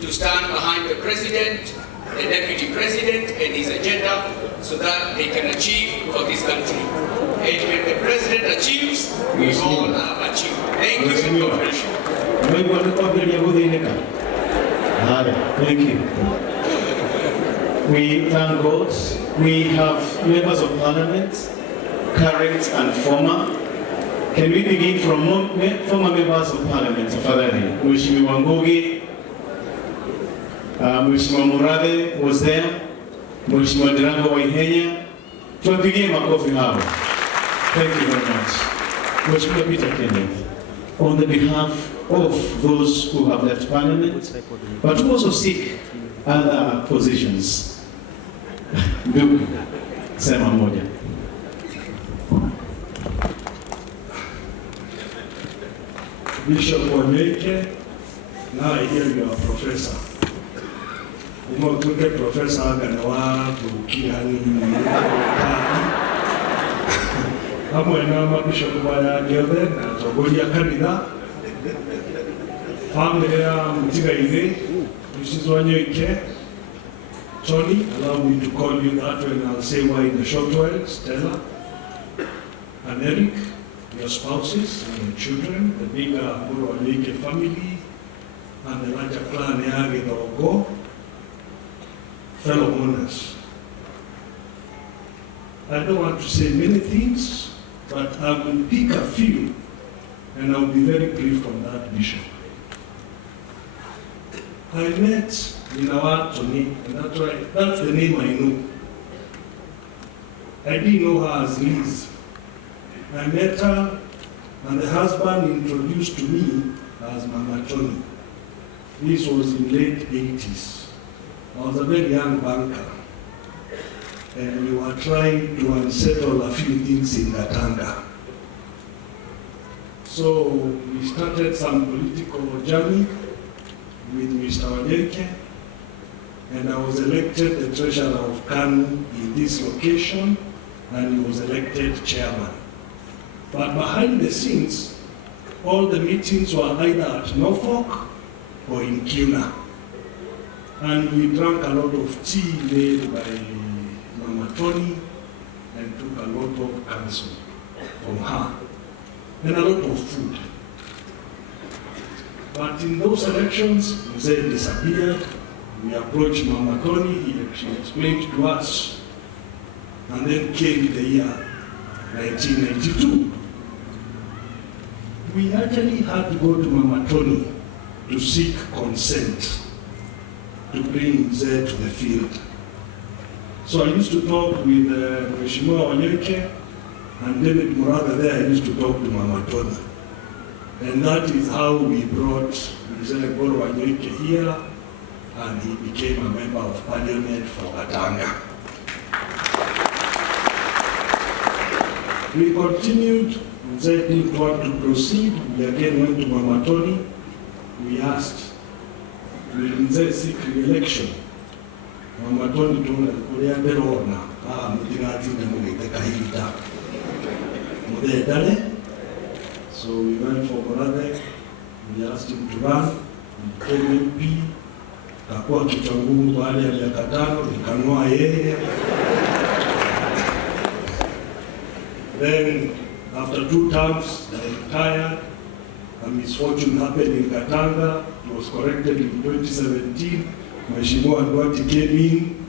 to stand behind the President, the Deputy President, and his agenda so that they can achieve for this country. And when the President achieves, we all have achieved. Thank you for your cooperation. Thank you. We thank God. We have members of Parliament, current and former. Can we begin from former members of Parliament? Tafadhali. Mheshimiwa Ngugi, Mheshimiwa Murathe was there, Mheshimiwa Ndirango Waihenya. Tuwapigie makofi hapo. Thank you very much. Mheshimiwa Peter Kenneth, on the behalf of those who have left Parliament, but who also seek other positions. Ndugu, sema moja. Bishop Wanyoike, now I hear you are a professor. You want to get professor Aganawa, Bukihani, Amwena, Bishop Wanyoike, and Togoya Kanida, family, Mutigaide, Mrs. Wanyoike, Tony, allow me to call you that when I'll say why in the short while, Stella, and Eric, your spouses and your children, the bigger Wanyoike family, and the larger clan Yagi Ogo, fellow owners. I don't want to say many things, but I will pick a few, and I will be very brief on that, Bishop. I met Wanyoike, and that's the name I know. I didn't know her as Lizz. I met her, and the husband introduced to me as Mama Tony. This was in late 80s. I was a very young banker, and we were trying to unsettle a few things in Gatanga. So we started some political journey with Mr. Wanyoike, and I was elected the treasurer of Kanu in this location, and he was elected chairman. But behind the scenes, all the meetings were either at Norfolk or in Kuna. And we drank a lot of tea made by Mama Tony and took a lot of counsel from her, and a lot of food. But in those elections, Mzee disappeared. We approached Mama Tony, she explained to us, and then came the year 1992. We actually had to go to Mama Tony to seek consent to bring Mzee to the field. So I used to talk with Mheshimiwa Wanyoike, and David Murathe there, I used to talk to Mama Tony. And that is how we brought Mzee Wanyoike here, and he became a member of Parliament for Gatanga. We continued. Mzee didn't want to proceed. We again went to Mama Tony. We asked, will Mzee seek re-election? Mama Tony told us, so we went for Murathe. We asked him to run. He became MP. Kakuwa kichwa ngumu baada ya miaka 5, nikanua yeye. Then, after 2 terms, I retired. A misfortune happened in Gatanga. It was corrected in 2017. Mheshimiwa Ndwati came in.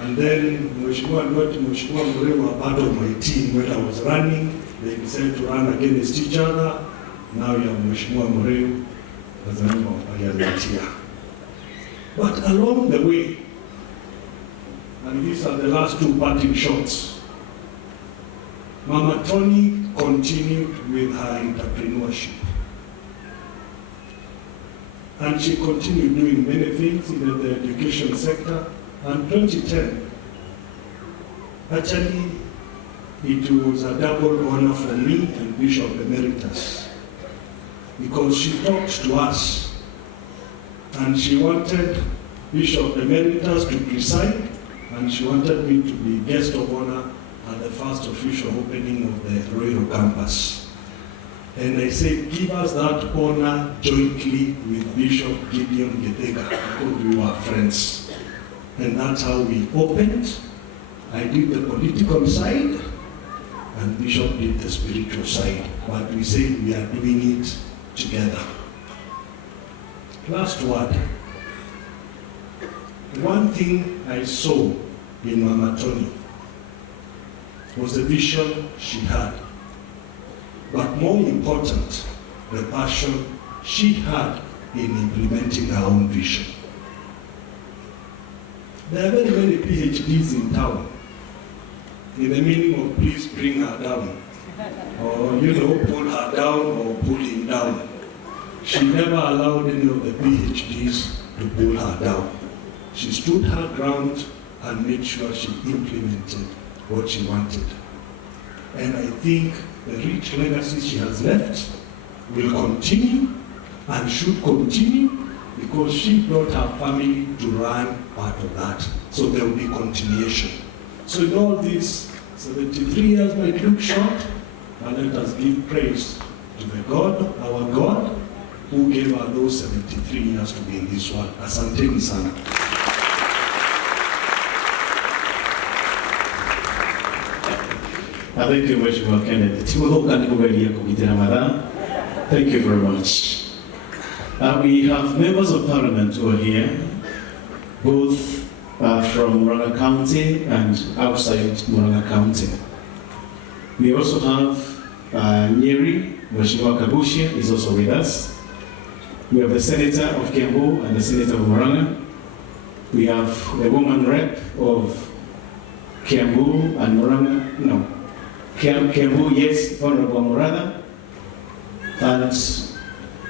And then Mheshimiwa Ndwati, Mheshimiwa Mureu were part of my team when I was running. They decided to run against each other. Now you have Mheshimiwa Mureu as a member of Parliament here. But along the way, and these are the last 2 parting shots, Mama Tony continued with her entrepreneurship. And she continued doing many things in the education sector. And 2010, actually, it was a double honor for me and Bishop Emeritus, because she talked to us, and she wanted Bishop Emeritus to preside, and she wanted me to be guest of honor at the first official opening of the Royal Campus. And I said, give us that honor jointly with Bishop Gideon Gedega, because we were friends. And that's how we opened. I did the political side, and Bishop did the spiritual side. But we said we are doing it together. Last word. One thing I saw in Mama Tony was the vision she had. But more important, the passion she had in implementing her own vision. There are very many PhDs in town, in the meaning of please bring her down, or pull her down or pull him down. She never allowed any of the PhDs to pull her down. She stood her ground and made sure she implemented what she wanted. And I think the rich legacy she has left will continue and should continue, because she brought her family to run part of that. So there will be continuation. So in all this, 73 years might look short, but let us give praise to the God, our God, who gave her those 73 years to be in this world. Asanteni sana. Thank you very much, Kenneth. Thank you very much. We have members of parliament who are here, both from Murang'a County and outside Murang'a County. We also have Nyeri, Mheshimiwa Kabushia is also with us. We have the Senator of Kiambu and the Senator of Murang'a. We have the woman rep of Kiambu and Murang'a, Kiambu, yes, Honorable Murada. And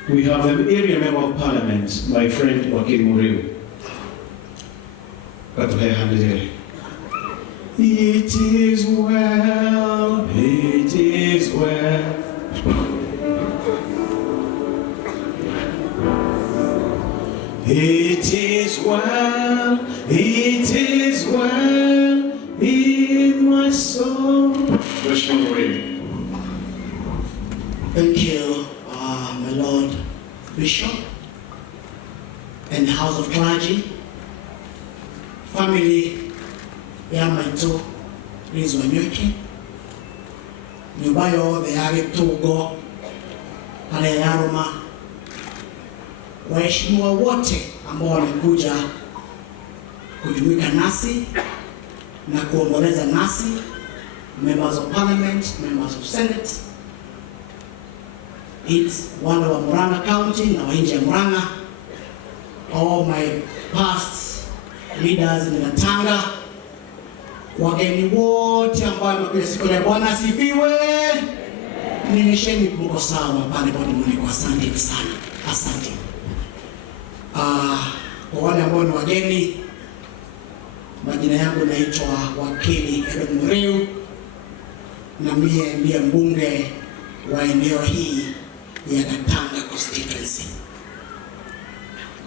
we have the area member of parliament, my friend Wakili Muriu. It is well, it is well. It is well, it is well in my soul. Thank you, my Lord Bishop and the House of Clergy, family Yamaito, Lizz Wanyoike, Nyubayo, the Ari Togo, pale Yaroma, waheshimiwa wote ambao wamekuja kujumuika nasi na kuomboleza nasi, members of parliament, members of senate, it's wale wa Murang'a County na wa nje ya Murang'a, all my past leaders in Gatanga, wageni wote ambao wamekuja siku ya Bwana asifiwe. Nilisheni mko sawa pale pale mliko, asante sana. Asante. Kwa wale ambao ni wageni, majina yangu naitwa Wakili Edward Muriu, na mie ndiye mbunge wa eneo hii ya Gatanga constituency.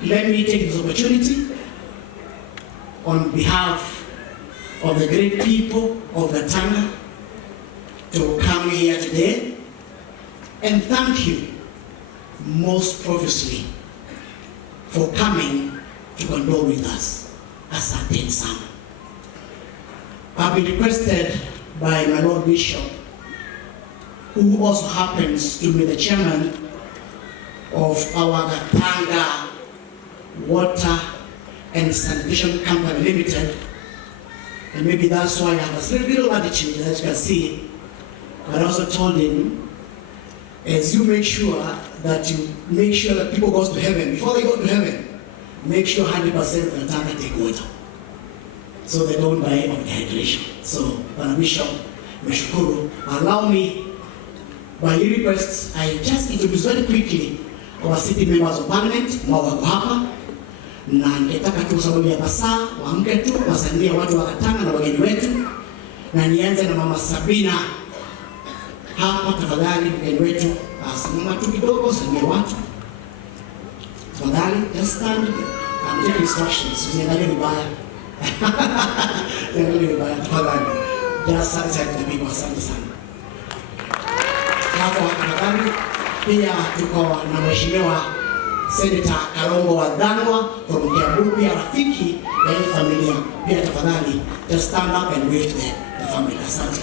Let me take this opportunity on behalf of the great people of Gatanga to come here today and thank you most profusely for coming to condole with us. Asante sana. I've been requested by my Lord Bishop, who also happens to be the chairman of our Gatanga Water and Sanitation Company Limited, and maybe that's why I have a little attitude, as you can see. But I also told him, as you make sure that people go to heaven, before they go to heaven, make sure 100% of the time they take water, so they don't die of dehydration. So, Bwana Bishop, Meshukuru, allow me, by your request, I just introduce very quickly our city members of parliament, wako hapa, na ningetaka tu sababu ya masaa, waamke tu, wasalimie watu wa Gatanga na wageni wetu, na nianze na Mama Sabina. Hapa tafadhali mgeni wetu, simama tu kidogo, salimie watu. Tafadhali, just stand and take instructions. Usiangalie vibaya. Usiangalie vibaya, tafadhali. Just say to the people, asante sana. behalf of tafadhali pia tuko na Mheshimiwa Senator Kalongo Wadhanwa from Kiambu, pia rafiki ya hii familia, pia tafadhali just stand up and wave the family. Asante.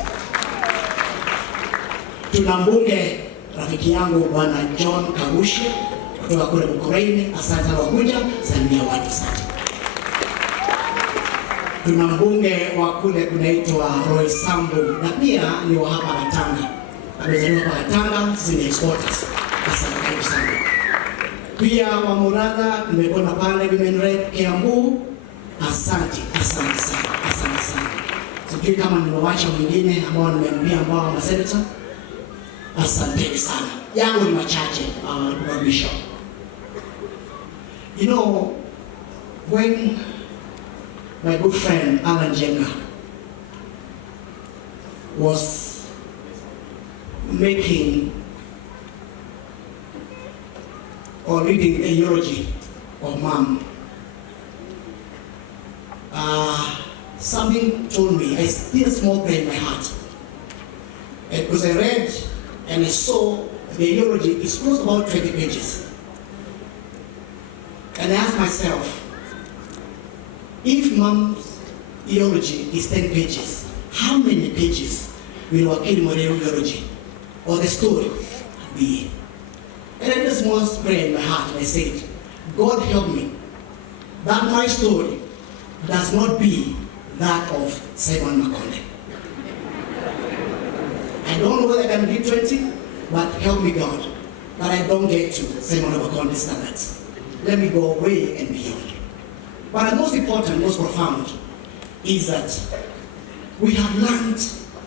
Tuna mbunge rafiki yangu Bwana John Kagushi kutoka kule Bukoreini, asante kwa kuja salimia watu. Asante. Tuna mbunge wa kule kunaitwa Roy Sambu na pia ni wa hapa Gatanga. Amezaliwa kwa Gatanga, sisi ni exporters. Asante sana. Pia wa Murang'a nimekuona pale Women Rep Kiambu. Asante sana. Asante sana. Sijui kama nimewacha mwingine ambao nimemwambia ambao wa senator. Asante sana. Yangu ni machache, Bishop. You know, when my good friend Alan Jenga was making or reading a eulogy of Mom, something told me, I still small pain in my heart. Because I read and I saw the eulogy is close about 20 pages. And I asked myself, if Mom's eulogy is 10 pages, how many pages will Wakili Morero eulogy or the story be? And I just want to pray in my heart and I said, God help me that my story does not be that of Simon Makonde. I don't know whether I can be 20, but help me God that I don't get to Simon Makonde standards. Let me go away and beyond. But the most important, most profound is that we have learned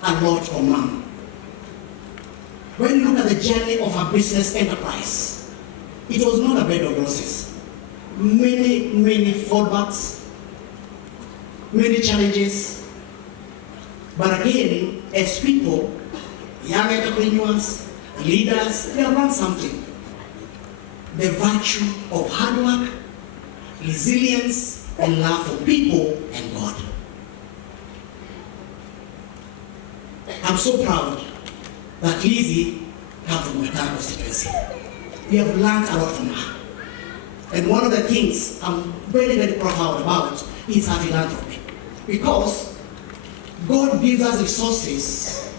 a lot from Mom. When you look at the journey of her business enterprise, it was not a bed of roses. Many fallbacks, many challenges. But again, as people, young entrepreneurs, leaders, we have learned something. The virtue of hard work, resilience, and love for people and God. I'm so proud that Lizz comes from Gatanga constituency. We have learned a lot from her. And one of the things I'm very proud about is her philanthropy. Because God gives us resources,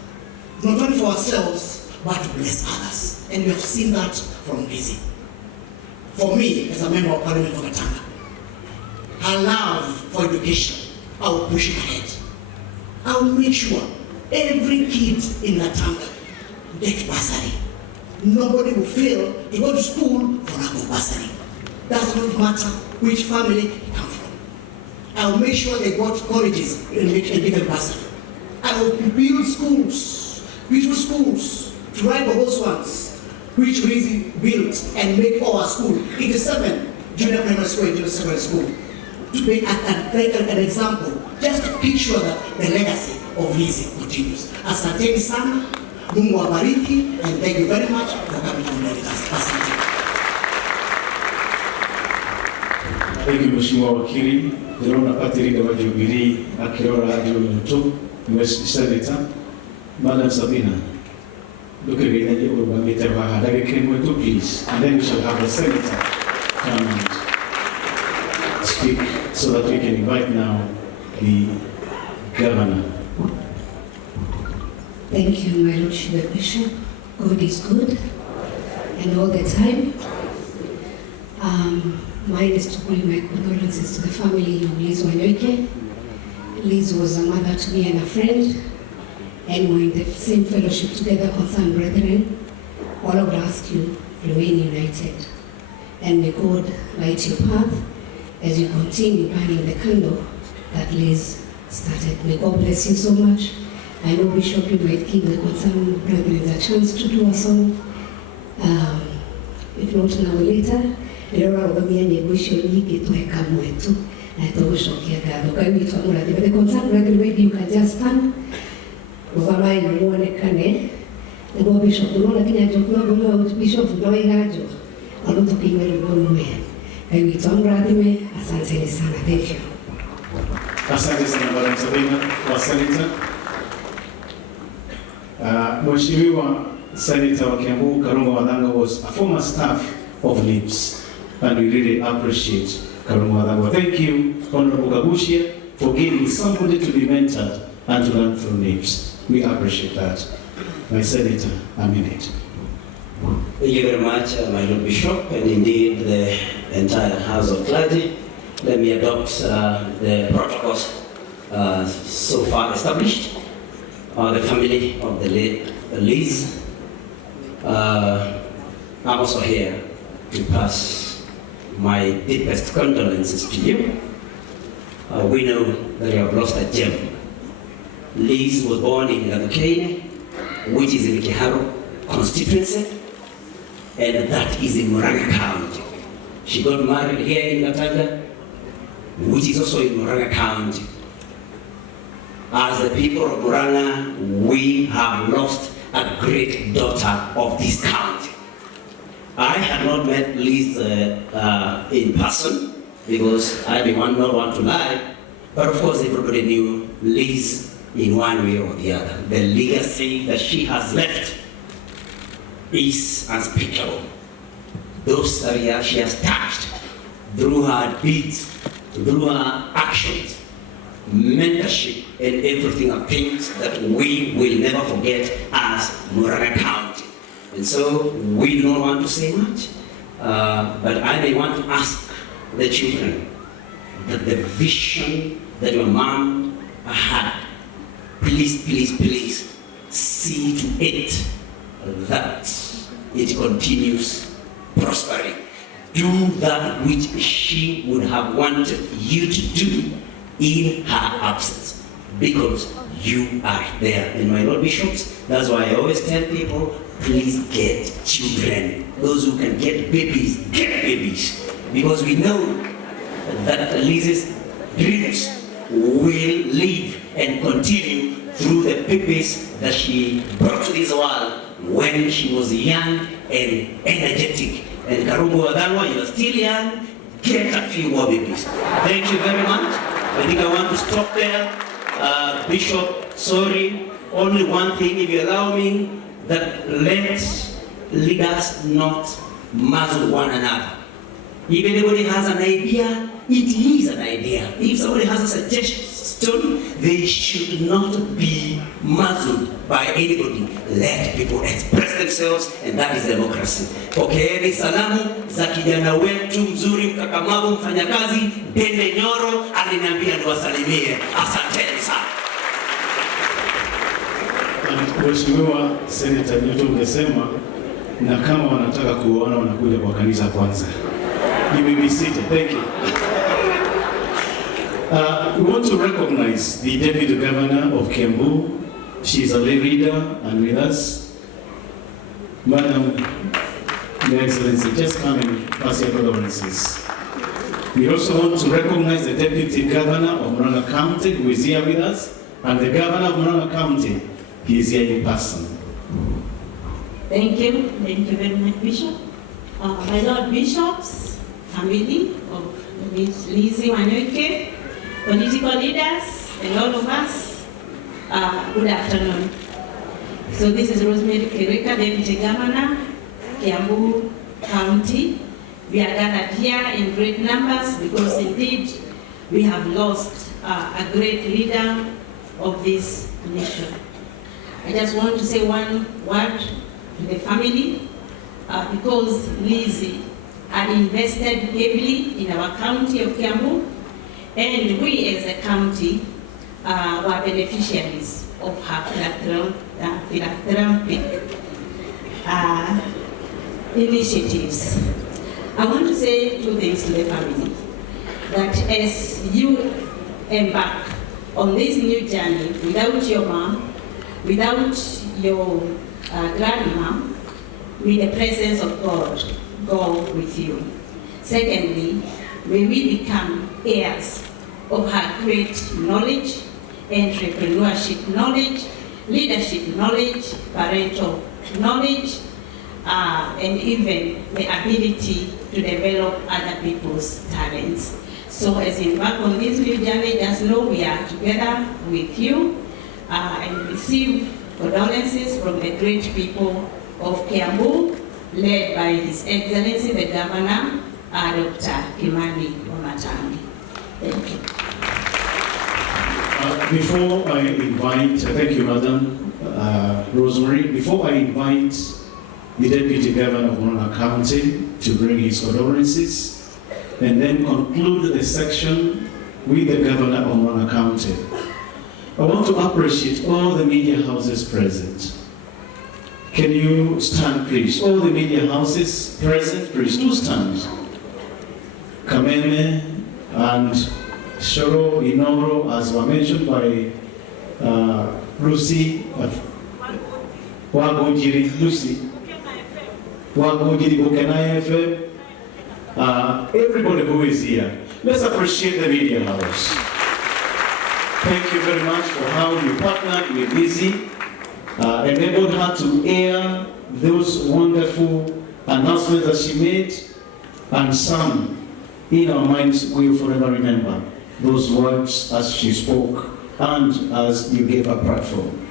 not only for ourselves, but to bless others. And we have seen that from Lizz. For me, as a member of Parliament for Gatanga, her love for education, I will push it ahead. I will make sure every kid in Gatanga gets bursary. Nobody will fail to go to school for lack of bursary. Does not matter which family they come from. I will make sure they go to colleges and give them bursary. I will build schools, beautiful schools, to rival those ones which Lizz built and make our school, 87 junior primary school and junior secondary school, to be an example, just to make sure that the legacy of Lizz continues. Asanteni sana, Mungu awabariki, and thank you very much for coming to with us. Asante. Thank you, Mheshimiwa Wakili. Ndirona pati leader wa Jubilee akirora adio nyoto, Senator Madam Sabina. Look at it, and you will meet her. Please, and then we shall have the Senator come and speak so that we can invite now the Governor. Thank you, my Lordship the Bishop. God is good, and all the time. Mine is to bring my condolences to the family of Lizz Wanyoike. Lizz was a mother to me and a friend, and we're in the same fellowship together, concerned brethren. All I would ask you, remain united, and may God light your path as you continue burning the candle that Lizz started. May God bless you so much. I know Bishop, you might give the concerned brethren a chance to do a song. If not now, later. The concerned brethren, maybe you can just stand. The Bishop, Bishop, asante sana. Thank you. Asante sana Madam Sabina wa Senator. Mheshimiwa Senator wa Kiambu, Karungo Wadanga, was a former staff of Lizz, and we really appreciate Karungo Wadanga. Thank you, Honorable Gabushia, for giving somebody to be mentored and to learn through Lizz. We appreciate that. My Senator, a minute. Thank you very much, my Lord Bishop, and indeed the entire House of Clergy. Let me adopt the protocols so far established. The family of the late Lizz. I'm also here to pass my deepest condolences to you. We know that you have lost a gem. Lizz was born in Wanyoike, which is in Kiharu constituency, and that is in Murang'a County. She got married here in Gatanga, which is also in Murang'a County. As the people of Murang'a, we have lost a great daughter of this county. I had not met Lizz in person because I did not want to lie, but of course everybody knew Lizz in one way or the other. The legacy that she has left is unspeakable. Those that she has touched through her deeds, through her actions, mentorship, and everything are things that we will never forget as Murang'a County. And so we do not want to say much, but I may want to ask the children that the vision that your mom had, please, please, please see to it that it continues prospering. Do that which she would have wanted you to do in her absence, because you are there. And my Lord Bishops, that's why I always tell people, please get children. Those who can get babies, because we know that Lizz's dreams will live and continue through the babies that she brought to this world when she was young and energetic. And Karungo Wadanga, you are still young, get a few more babies. Thank you very much. I think I want to stop there. Bishop, sorry, only one thing, if you allow me, that let's leaders not muzzle one another. If anybody has an idea, it is an idea. If somebody has a suggestion, they should not be muzzled by anybody. Let people express themselves, and that is democracy. Pokeeni salamu za kijana wetu mzuri, mkakamavu, mfanyakazi, Pende Nyoro, aliniambia niwasalimie. Asanteni sana. Mheshimiwa Senator Nyoto, umesema na kama wanataka kuona wanakuja kwa kanisa kwanza. You may be seated. Thank you. We want to recognize the Deputy Governor of Kiambu. She is a lay reader and with us. Madam, Your Excellency, just come and pass your condolences. We also want to recognize the Deputy Governor of Murang'a County, who is here with us, and the Governor of Murang'a County, he is here in person. Thank you very much, Bishop. My Lord Bishops, family of Lizz Wanyoike, political leaders, and all of us, good afternoon. So this is Rosemary Kereka, Deputy Governor, Kiambu County. We are gathered here in great numbers because indeed we have lost a great leader of this nation. I just want to say one word to the family because Lizz had invested heavily in our county of Kiambu, and we as a county were beneficiaries of her philanthropic initiatives. I want to say two things to the family, that as you embark on this new journey without your mom, without your grandma, may the presence of God go with you. Secondly, may we become heirs of her great knowledge, entrepreneurship knowledge, leadership knowledge, parental knowledge, and even the ability to develop other people's talents. So as you embark on this new journey, just know we are together with you and receive condolences from the great people of Kiambu, led by His Excellency the Governor, Dr. Kimani Wamatangi. Thank you. Before I invite, thank you, Madam Rosemary. Before I invite the Deputy Governor of Wanyoike County to bring his condolences and then conclude the section with the Governor of Wanyoike County, I want to appreciate all the media houses present. Can you stand, please? All the media houses present, please do stand. Kameme and Shoro, Inoro, as were mentioned by Lucy, Wagojiri, Lucy, Wagojiri, Bukena FM, everybody who is here. Let's appreciate the media house. Thank you very much for how you partnered with Lizz, enabled her to air those wonderful announcements that she made, and some in our minds we will forever remember those words as she spoke and as you gave her platform.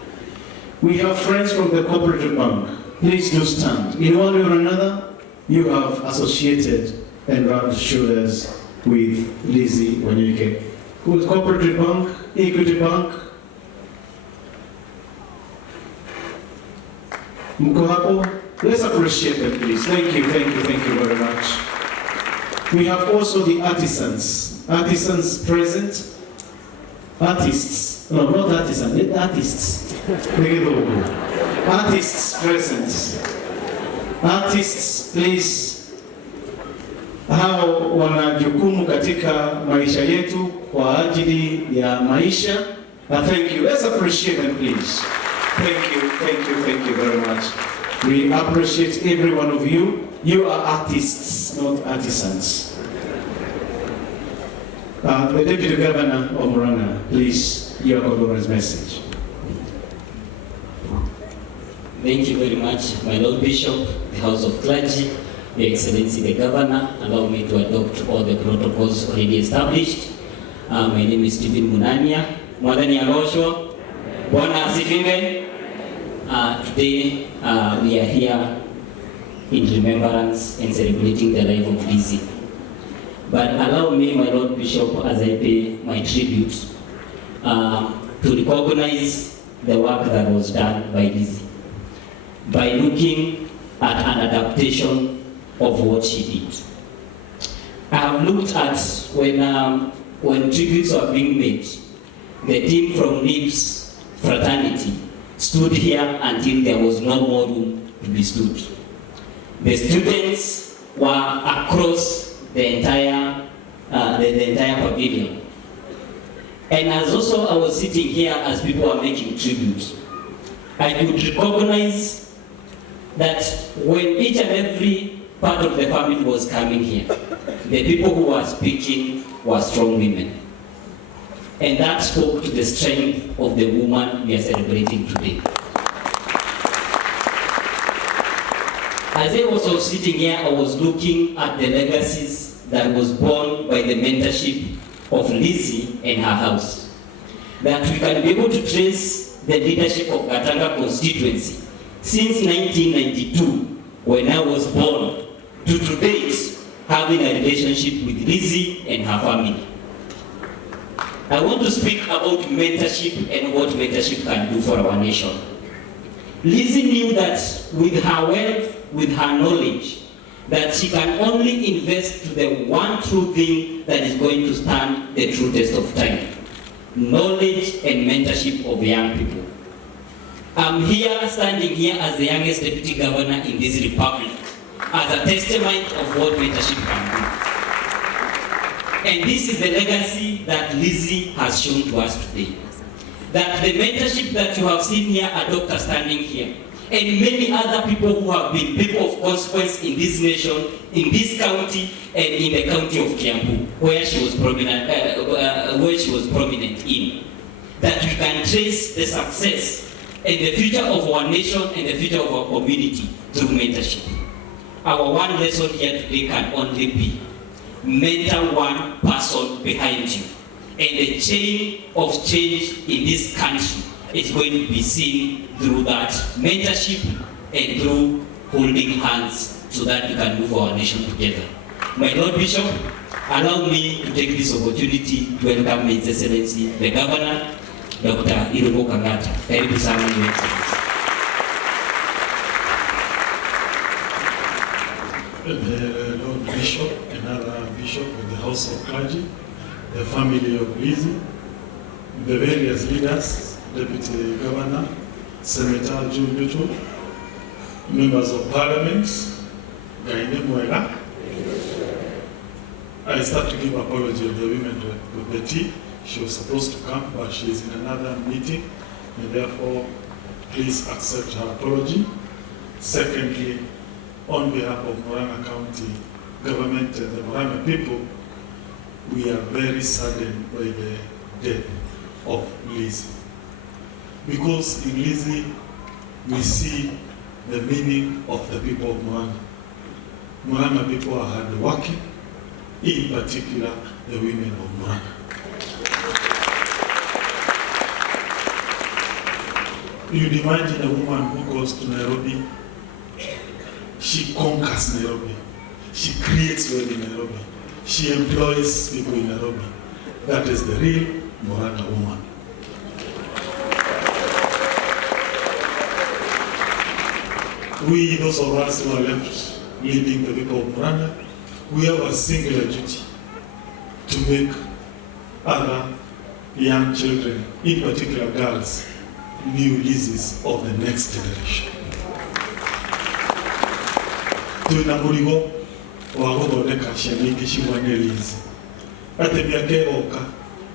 We have friends from the Cooperative Bank. Please do stand. In one way or another, you have associated and rubbed shoulders with Lizz Wanyoike. With Cooperative Bank, Equity Bank, mko hapo? Let's appreciate them, please. Thank you very much. We have also the artisans. Artisans present. Artists. No, not artisans, artists. Artists present. Artists, please. Hao wana jukumu katika maisha yetu kwa ajili ya maisha. Thank you. Let's appreciate them, please. Thank you very much. We appreciate every one of you. You are artists, not artisans. The Deputy Governor of Murang'a, please, your condolence message. Thank you very much, my Lord Bishop, the House of Clergy, Your Excellency the Governor. Allow me to adopt all the protocols already established. My name is Stephen Munania. Mwadhani Alosho. Bwana asifiwe. Today we are here in remembrance and celebrating the life of Lizz. But allow me, my Lord Bishop, as I pay my tribute, to recognize the work that was done by Lizz by looking at an adaptation of what she did. I have looked at when tributes were being made, the team from Lizz fraternity stood here until there was no more room to be stood. The students were across the entire pavilion. And as also I was sitting here as people were making tribute, I could recognize that when each and every part of the family was coming here, the people who were speaking were strong women. And that spoke to the strength of the woman we are celebrating today. As I was also sitting here, I was looking at the legacies that was born by the mentorship of Lizz and her house. That we can be able to trace the leadership of Gatanga constituency since 1992, when I was born, to date, having a relationship with Lizz and her family. I want to speak about mentorship and what mentorship can do for our nation. Lizz knew that with her wealth, with her knowledge, that she can only invest to the one true thing that is going to stand the true test of time: knowledge and mentorship of young people. I'm here, standing here as the youngest deputy governor in this republic, as a testament of what mentorship can do. And this is the legacy that Lizz has shown to us today. That the mentorship that you have seen here, a doctor standing here, and many other people who have been people of consequence in this nation, in this county, and in the county of Kiambu, where she was prominent in. That we can trace the success and the future of our nation and the future of our community through mentorship. Our one lesson here today can only be: mentor one person behind you, and the chain of change in this country is going to be seen through that mentorship and through holding hands so that we can move our nation together. My Lord Bishop, allow me to take this opportunity to welcome His Excellency the Governor, Dr. Irungo Kangata. Karibu sana, Your Excellency. The Lord Bishop, another Bishop of the House of Clergy, the family of Lizz, the various leaders, Deputy Governor, Senator June Newton, members of Parliament, Gaine Mwela. I start to give apology of the women to Betty. She was supposed to come, but she is in another meeting, and therefore, please accept her apology. Secondly, on behalf of Murang'a County government and the Murang'a people, we are very saddened by the death of Lizz. Because in Lizz, we see the meaning of the people of Murang'a. Murang'a people are hardworking, in particular the women of Murang'a. You'd imagine a woman who goes to Nairobi, she conquers Nairobi, she creates wealth in Nairobi, she employs people in Nairobi. That is the real Murang'a woman. We, those of us who are left leading the people of Murang'a, we have a singular duty to make other young children, in particular girls, new Lizzes of the next generation. Tuna mũrigo wa gũthondeka ciana ingĩ cigwane Lizz. Atĩ mĩaka ĩgoka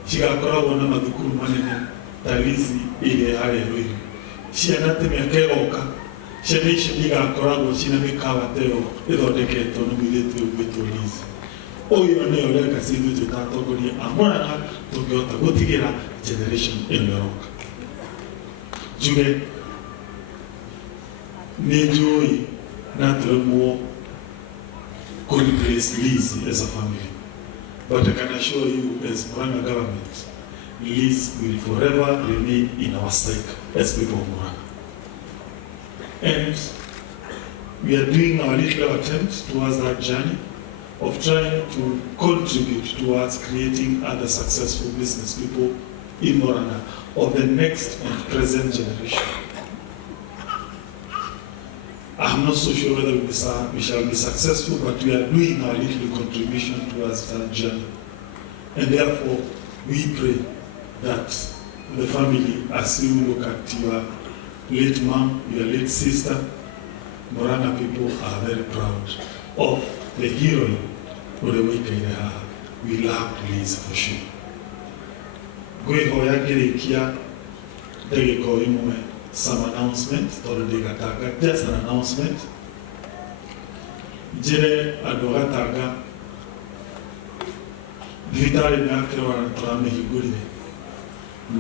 cigakoragwo na mathukuru manene ta Lizz ĩrĩa harĩa Ruiru. Ciana atĩ mĩaka ĩgoka ciana icio igakoragwo cina mĩkawa ta ĩyo ĩthondeketwo nĩ mũirĩtu ũyũ wĩtwo Lizz. Ũyũ nĩyo reka ciithuĩ twĩ ta atongoria a Murang'a tũngĩhota gũtigĩra generation ĩno ĩroka. Njuge nĩ njũĩ na tũremwo could replace Lizz as a family. But I can assure you, as Murang'a government, Lizz will forever remain in our psyche as people of Murang'a. And we are doing our little attempt towards that journey of trying to contribute towards creating other successful business people in Murang'a of the next and present generation. I'm not so sure whether we shall be successful, but we are doing our little contribution towards that journey. And therefore, we pray that the family, as you look at your late mom, your late sister, Murang'a people are very proud of the heroine Wanyoike. We love Lizz for sure. Ngwĩhoya ngĩrĩkia ndagĩka o ĩmwe some announcement, just an announcement. Njĩre andũ a Gatanga thibitarĩ nĩyakĩrora tũramĩhingũrire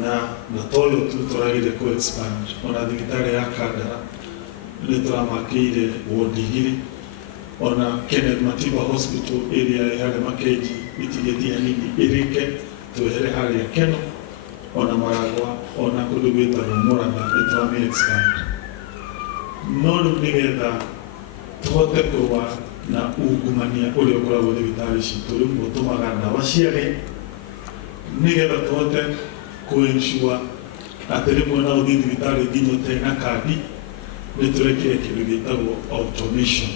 na toyo tu tũragĩrĩire kũ expand ona thibitarĩ ya Kandara nĩtũramakĩire wodi igĩrĩ ona Kenneth Matiba Hospital area harĩa Makenji itigĩtie hanini ĩrĩke twehere harĩa Keno ona Maragwa ona kũndũ gwĩtagwo Murang'a nĩtũramĩ expand. No rĩu nĩgetha tũhote kũrũa na ungumania ũrĩa ũkoragwo thibitarĩ citũ rĩu ũtũmaga ndawa ciage nĩgetha tũhote kũ-ensure atĩ rĩmwe no ũthiĩ thibitarĩ nginya ũtarĩ na kandi nĩtũrekire kĩndũ gĩtagwo automation.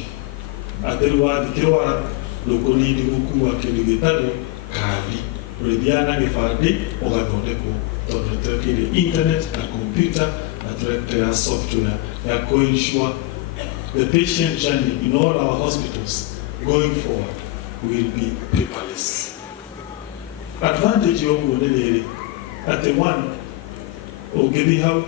Atĩ rĩu wathiĩ kĩrwara ndũkũnindi gũkua kĩndũ gĩtagwo kandi, ũrĩthiaga na gĩbandĩ ũgathondekwo tondũ nĩtwekĩire internet na computer na tũrekĩra software ya kũ-ensure the patient journey in all our hospitals going forward will be paperless. Advantage of ũguo nĩ rĩrĩ atĩ one, ũngĩthiĩ hau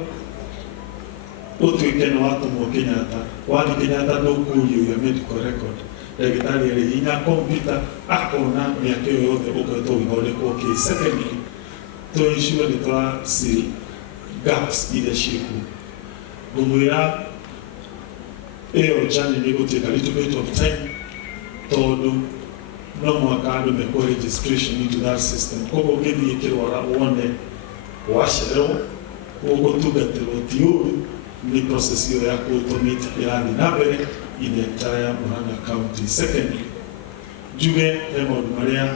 ũtuĩke nĩ watũmwo Kenyatta, wathiĩ Kenyatta ndũkũrio your medical record, ndagĩtarĩ arĩ hinya computer akona mĩaka ĩyo yothe ũkoretwo ũgĩthondekwo kĩ. Secondly, to ensure nĩ tũra seal gaps iria ciĩkuo. Ngũmwĩra ĩyo journey nĩ gũtake a little bit of time tondũ no mũhaka andũ mekwo registration into that system. Koguo ũngĩthiĩ kĩrwara wone wacererwo ũgũtungatĩrwo ti ũru ni process hiyo ya kuautomate yani nabere in the entire Murang'a County. Secondly, Juge Emond Maria